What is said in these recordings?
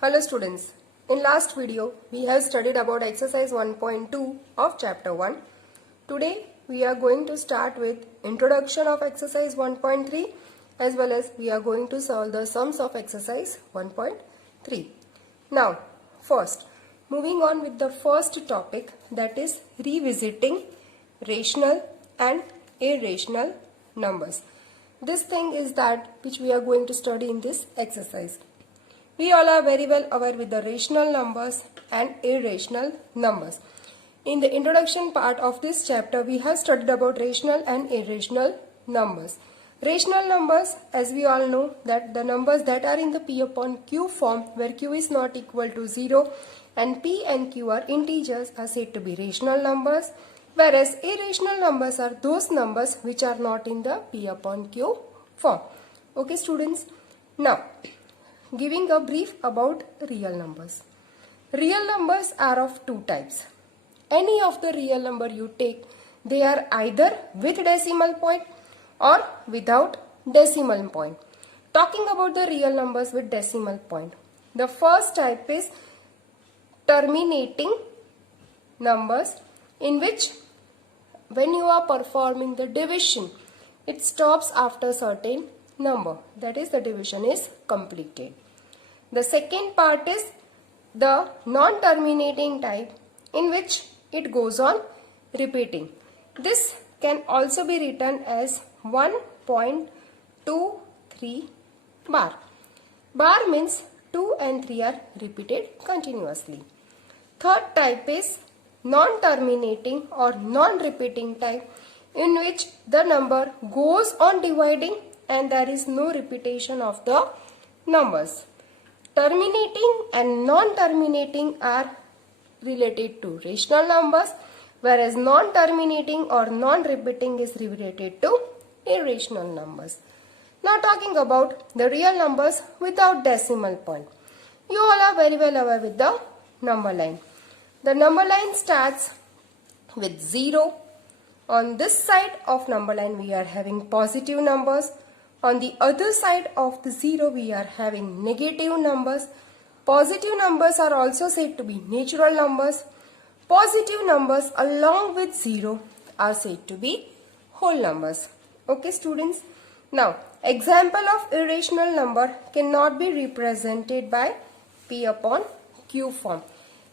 Hello students, in last video we have studied about exercise 1.2 of chapter 1. Today we are going to start with introduction of exercise 1.3 as well as we are going to solve the sums of exercise 1.3. Now first, moving on with the first topic, that is revisiting rational and irrational numbers. This thing is that which we are going to study in this exercise. We all are very well aware with the rational numbers and irrational numbers. In the introduction part of this chapter, we have studied about rational and irrational numbers. Rational numbers, as we all know, that the numbers that are in the P upon Q form, where Q is not equal to 0 and P and Q are integers, are said to be rational numbers, whereas irrational numbers are those numbers which are not in the P upon Q form. Okay students, now giving a brief about real numbers. Real numbers are of two types. Any of the real number you take, they are either with decimal point or without decimal point. Talking about the real numbers with decimal point, the first type is terminating numbers, in which when you are performing the division, it stops after certain number, that is the division is completed. The second part is the non-terminating type, in which it goes on repeating. This can also be written as 1.23 bar. Bar means 2 and 3 are repeated continuously. Third type is non-terminating or non-repeating type, in which the number goes on dividing and there is no repetition of the numbers. Terminating and non-terminating are related to rational numbers, whereas non-terminating or non-repeating is related to irrational numbers. Now talking about the real numbers without decimal point. You all are very well aware with the number line. The number line starts with 0. On this side of number line we are having positive numbers. On the other side of the 0 we are having negative numbers. Positive numbers are also said to be natural numbers. Positive numbers along with 0 are said to be whole numbers. Okay students. Now example of irrational number cannot be represented by P upon Q form.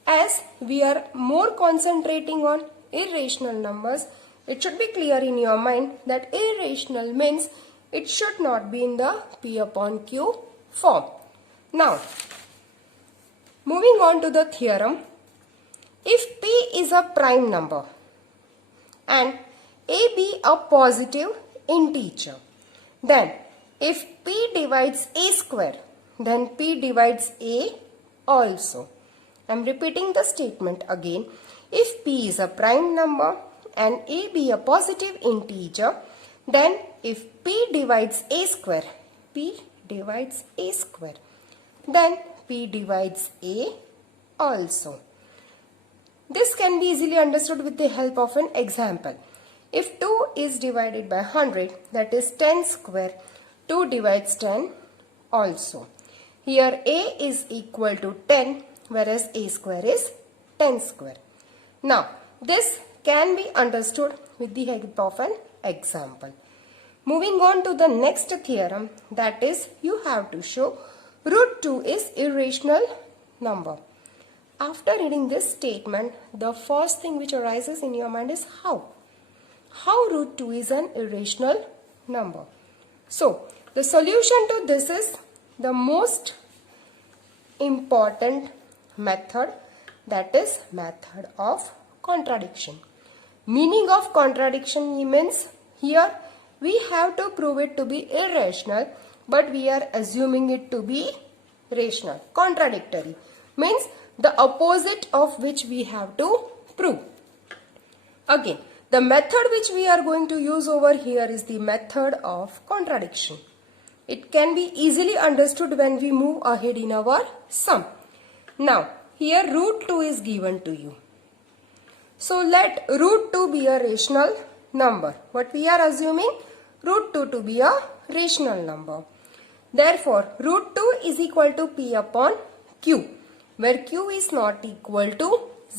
As we are more concentrating on irrational numbers, it should be clear in your mind that irrational means it should not be in the P upon Q form. Now, moving on to the theorem, if P is a prime number and A be a positive integer, then if P divides A square, then P divides A also. I am repeating the statement again. If P is a prime number and A be a positive integer, then if P divides A square, P divides A square, then P divides A also. This can be easily understood with the help of an example. If 2 is divided by 100, that is 10 square, 2 divides 10 also. Here A is equal to 10, whereas A square is 10 square. Now, this can be understood with the help of an example. Moving on to the next theorem, that is you have to show root 2 is irrational number. After reading this statement, the first thing which arises in your mind is how? How root 2 is an irrational number? So, the solution to this is the most important method, that is method of contradiction. Meaning of contradiction means here we have to prove it to be irrational, but we are assuming it to be rational. Contradictory means the opposite of which we have to prove. Again, the method which we are going to use over here is the method of contradiction. It can be easily understood when we move ahead in our sum. Now, here root 2 is given to you. So, let root 2 be a rational number. What we are assuming? Root 2 to be a rational number. Therefore, root 2 is equal to P upon q, where q is not equal to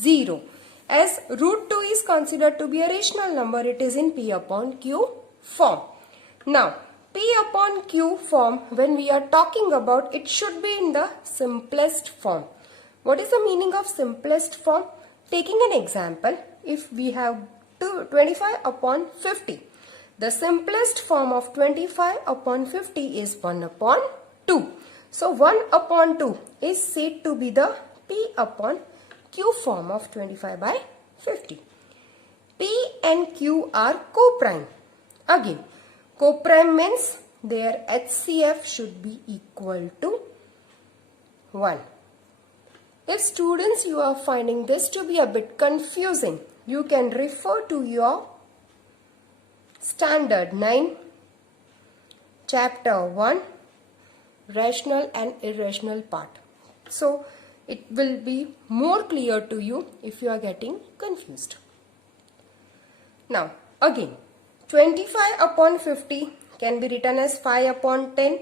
0. As root 2 is considered to be a rational number, it is in p upon q form. Now, p upon q form, when we are talking about, it should be in the simplest form. What is the meaning of simplest form? Taking an example, if we have 25 upon 50, the simplest form of 25 upon 50 is 1 upon 2. So 1 upon 2 is said to be the p upon q form of 25 by 50. P and q are coprime. Again, coprime means their HCF should be equal to 1. If students, you are finding this to be a bit confusing, you can refer to your Standard 9, Chapter 1, Rational and Irrational Part. So, it will be more clear to you if you are getting confused. Now, again, 25 upon 50 can be written as 5 upon 10.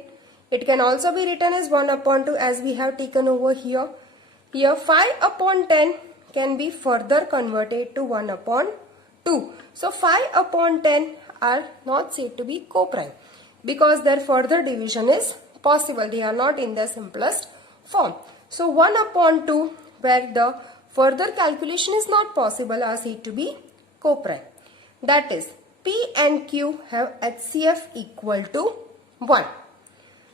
It can also be written as 1 upon 2 as we have taken over here. Here 5 upon 10 can be further converted to 1 upon 2. So 5 upon 10 are not said to be coprime because their further division is possible. They are not in the simplest form. So 1 upon 2, where the further calculation is not possible, are said to be coprime. That is, P and Q have HCF equal to 1.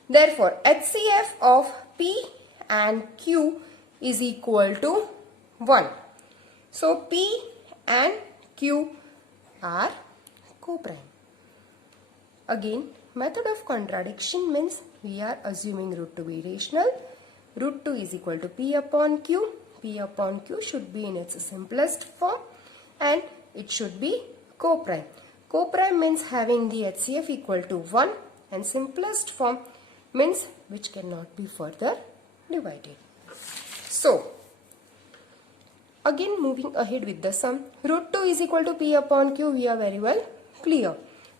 Therefore, HCF of P and Q is equal to 1. So, P and Q are coprime. Again, method of contradiction means we are assuming root to be rational. Root 2 is equal to P upon Q. P upon Q should be in its simplest form and it should be coprime. Coprime means having the HCF equal to 1 and simplest form means which cannot be further divided. So, again moving ahead with the sum, root 2 is equal to P upon Q, we are very well clear.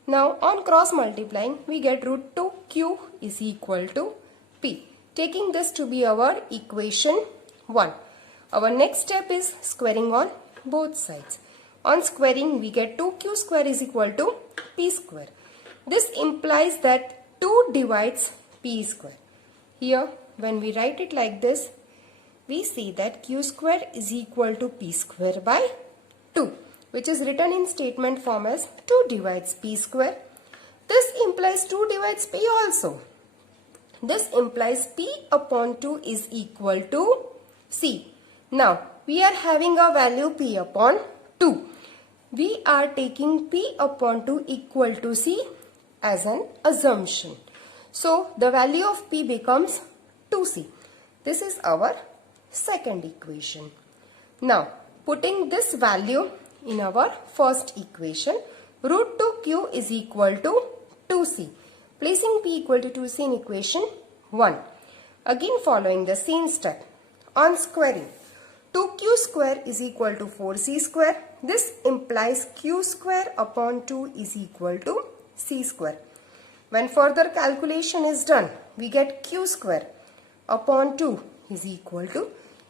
Now on cross multiplying, we get root 2Q is equal to P. Taking this to be our equation 1. Our next step is squaring on both sides. On squaring, we get 2Q square is equal to P square. This implies that 2 divides P square. Here, when we write it like this, we see that Q square is equal to P square by 2, which is written in statement form as 2 divides P square. This implies 2 divides P also. This implies P upon 2 is equal to C. Now, we are having a value P upon 2. We are taking P upon 2 equal to C as an assumption. So, the value of P becomes 2C. This is our second equation. Now, putting this value in our first equation, root 2Q is equal to 2C. Placing P equal to 2C in equation 1. Again following the same step. On squaring, 2Q square is equal to 4C square. This implies Q square upon 2 is equal to C square. When further calculation is done, we get Q square upon 2 is equal to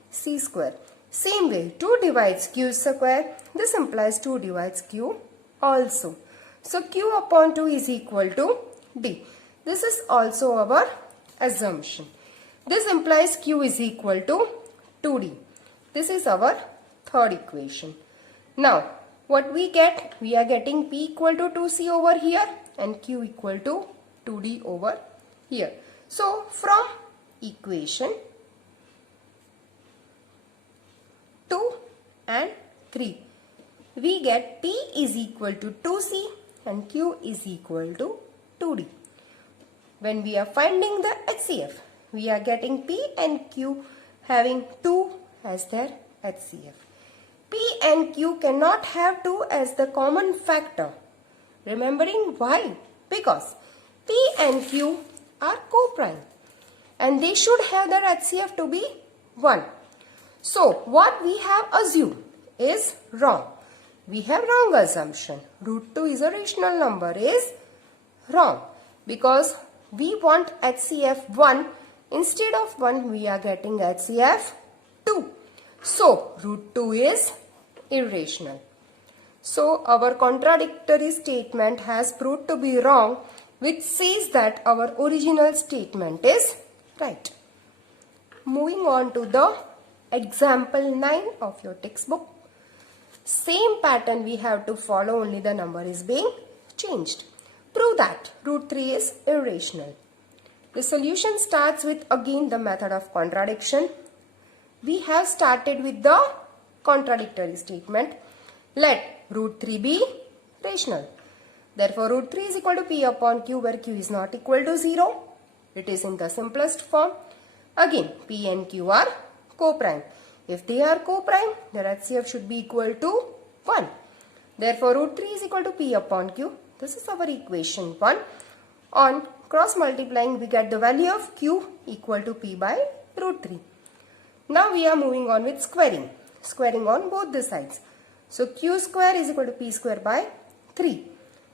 C square. Same way, 2 divides Q square. This implies 2 divides Q also. So, Q upon 2 is equal to D. This is also our assumption. This implies Q is equal to 2D. This is our third equation. Now, what we get? We are getting P equal to 2C over here and Q equal to 2D over here. So, from equation 2 and 3, we get P is equal to 2C and Q is equal to 2D. When we are finding the HCF, we are getting P and Q having 2 as their HCF. P and Q cannot have 2 as the common factor. Remembering why? Because P and Q are coprime and they should have their HCF to be 1. So, what we have assumed is wrong. We have wrong assumption. Root 2 is a rational number is wrong because we want HCF 1 Instead of 1, we are getting HCF 2. So, root 2 is irrational. So, our contradictory statement has proved to be wrong, which says that our original statement is right. Moving on to the example 9 of your textbook. Same pattern we have to follow, only the number is being changed. Prove that root 3 is irrational. The solution starts with again the method of contradiction. We have started with the contradictory statement. Let root 3 be rational. Therefore, root 3 is equal to P upon Q, where Q is not equal to 0. It is in the simplest form. Again, P and Q are co-prime. If they are co-prime, their HCF should be equal to 1. Therefore, root 3 is equal to P upon Q. This is our equation 1. On cross multiplying, we get the value of Q equal to P by root 3. Now we are moving on with squaring. Squaring on both the sides. So, Q square is equal to P square by 3.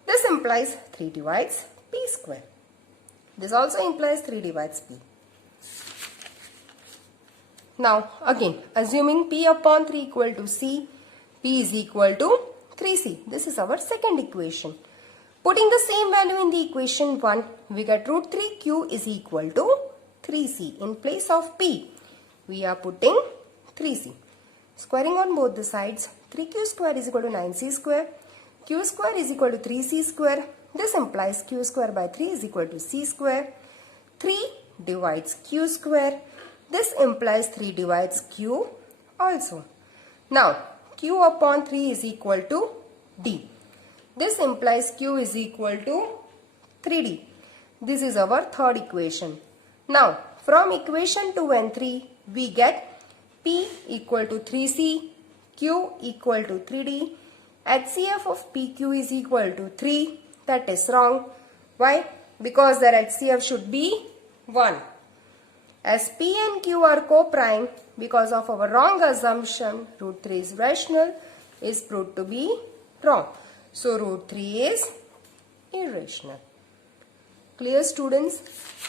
This implies 3 divides P square. This also implies 3 divides P. Now again, assuming P upon 3 equal to C, P is equal to 3C. This is our second equation. Putting the same value in the equation 1, we get root 3Q is equal to 3C. In place of P, we are putting 3C. Squaring on both the sides, 3Q square is equal to 9C square. Q square is equal to 3C square. This implies Q square by 3 is equal to C square. 3 divides Q square. This implies 3 divides Q also. Now, Q upon 3 is equal to D. This implies Q is equal to 3D. This is our third equation. Now, from equation 2 and 3, we get P equal to 3C, Q equal to 3D. HCF of PQ is equal to 3. That is wrong. Why? Because their HCF should be 1. As P and Q are co-prime, because of our wrong assumption, root 3 is rational, is proved to be wrong. So, root 3 is irrational. Clear, students?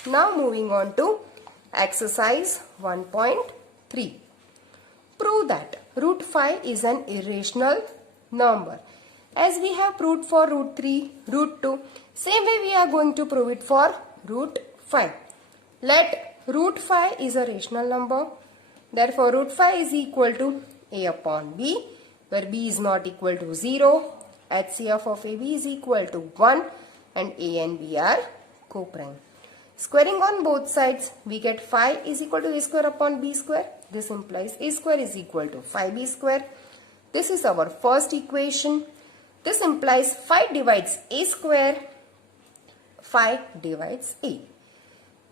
Now moving on to exercise 1.3. Prove that root 5 is an irrational number. As we have proved for root 3, root 2, same way we are going to prove it for root 5. Let root 5 is a rational number. Therefore, root 5 is equal to A upon B, where B is not equal to 0. HCF of AB is equal to 1 and A and B are co-prime. Squaring on both sides, we get 5 is equal to A square upon B square. This implies A square is equal to 5B square. This is our first equation. This implies 5 divides A square, 5 divides A.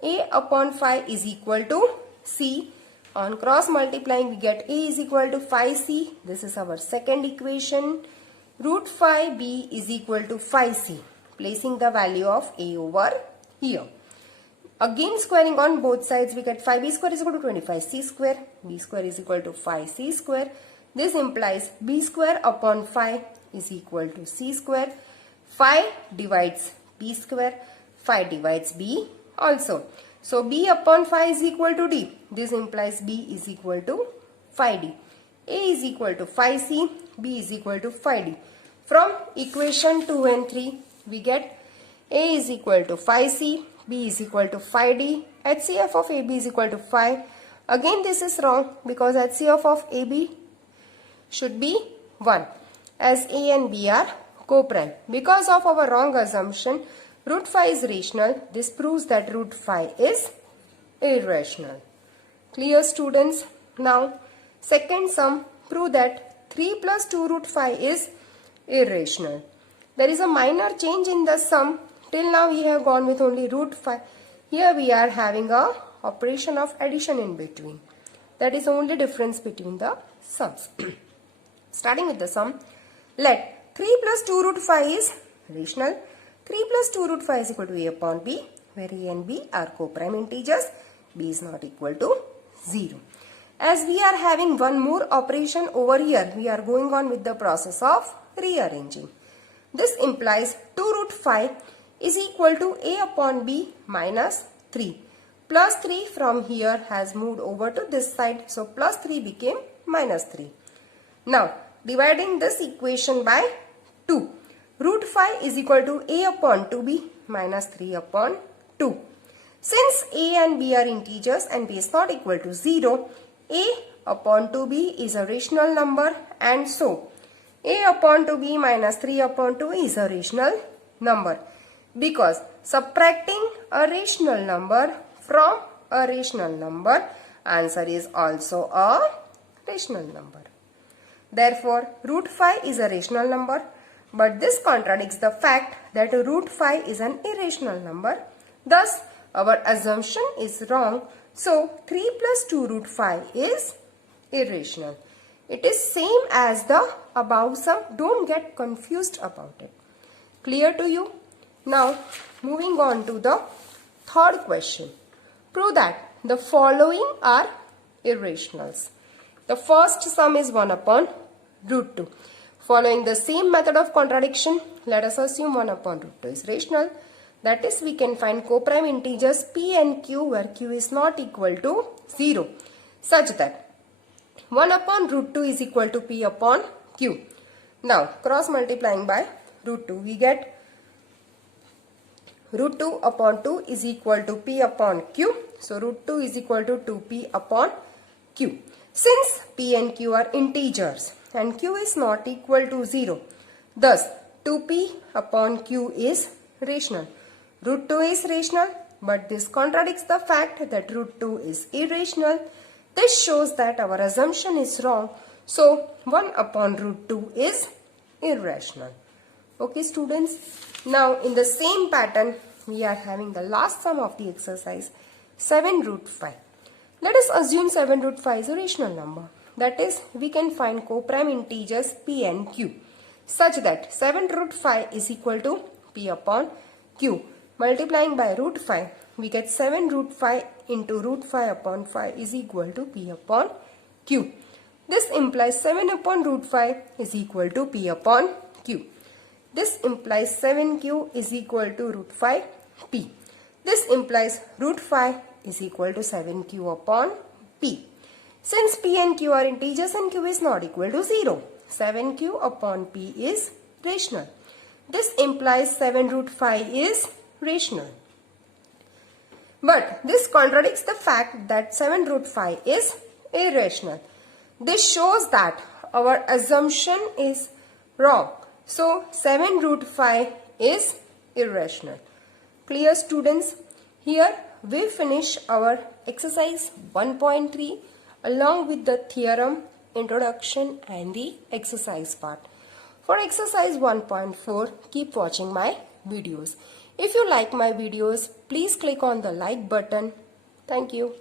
A upon 5 is equal to C. On cross multiplying, we get A is equal to 5C. This is our second equation. Root 5B is equal to 5C. Placing the value of A over here. Again squaring on both sides, we get 5B square is equal to 25C square. B square is equal to 5C square. This implies B square upon 5 is equal to C square. 5 divides B square. 5 divides B also. So, B upon 5 is equal to D. This implies B is equal to 5D. A is equal to 5C. B is equal to 5D. From equation 2 and 3, we get A is equal to 5C. B is equal to 5D. HCF of AB is equal to 5. Again, this is wrong because HCF of AB should be 1. As A and B are co-prime. Because of our wrong assumption, root 5 is rational. This proves that root 5 is irrational. Clear, students? Now, second sum, prove that 3 plus 2 root 5 is irrational. There is a minor change in the sum. Till now we have gone with only root 5. Here we are having a operation of addition in between. That is only difference between the sums. Starting with the sum, let 3 plus 2 root 5 is rational. 3 plus 2 root 5 is equal to A upon B, where A and B are co-prime integers. B is not equal to 0. As we are having one more operation over here, we are going on with the process of rearranging. This implies 2 root 5 is equal to A upon B minus 3. Plus 3 from here has moved over to this side. So plus 3 became minus 3. Now dividing this equation by 2. Root 5 is equal to a upon 2b minus 3 upon 2. Since a and b are integers and b is not equal to 0, a upon 2b is a rational number, and so a upon 2b minus 3 upon 2 is a rational number, because subtracting a rational number from a rational number, answer is also a rational number. Therefore, root 5 is a rational number, but this contradicts the fact that root 5 is an irrational number. Thus, our assumption is wrong. So, 3 plus 2 root 5 is irrational. It is same as the above sum. Don't get confused about it. Clear to you? Now, moving on to the third question. Prove that the following are irrationals. The first sum is 1 upon root 2. Following the same method of contradiction, let us assume 1 upon root 2 is rational. That is, we can find co-prime integers p and q where q is not equal to 0, such that 1 upon root 2 is equal to p upon q. Now, cross multiplying by root 2, we get root 2 upon 2 is equal to p upon q. So, root 2 is equal to 2p upon q. Since p and q are integers and q is not equal to 0, thus 2p upon q is rational. Root 2 is rational, but this contradicts the fact that root 2 is irrational. This shows that our assumption is wrong. So, 1 upon root 2 is irrational. Okay, students. Now, in the same pattern, we are having the last sum of the exercise, 7 root 5. Let us assume 7 root 5 is a rational number. That is, we can find co-prime integers p and q, such that 7 root 5 is equal to p upon q. Multiplying by root 5, we get 7 root 5 into root 5 upon 5 is equal to p upon q. This implies 7 upon root 5 is equal to p upon q. This implies 7q is equal to root 5p. This implies root 5 is equal to 7q upon p. Since p and q are integers and q is not equal to 0, 7q upon p is rational. This implies 7 root 5 is rational. But this contradicts the fact that 7 root 5 is irrational. This shows that our assumption is wrong. So, 7 root 5 is irrational. Clear, students? Here we finish our exercise 1.3 along with the theorem, introduction and the exercise part. For exercise 1.4, keep watching my videos. If you like my videos, please click on the like button. Thank you.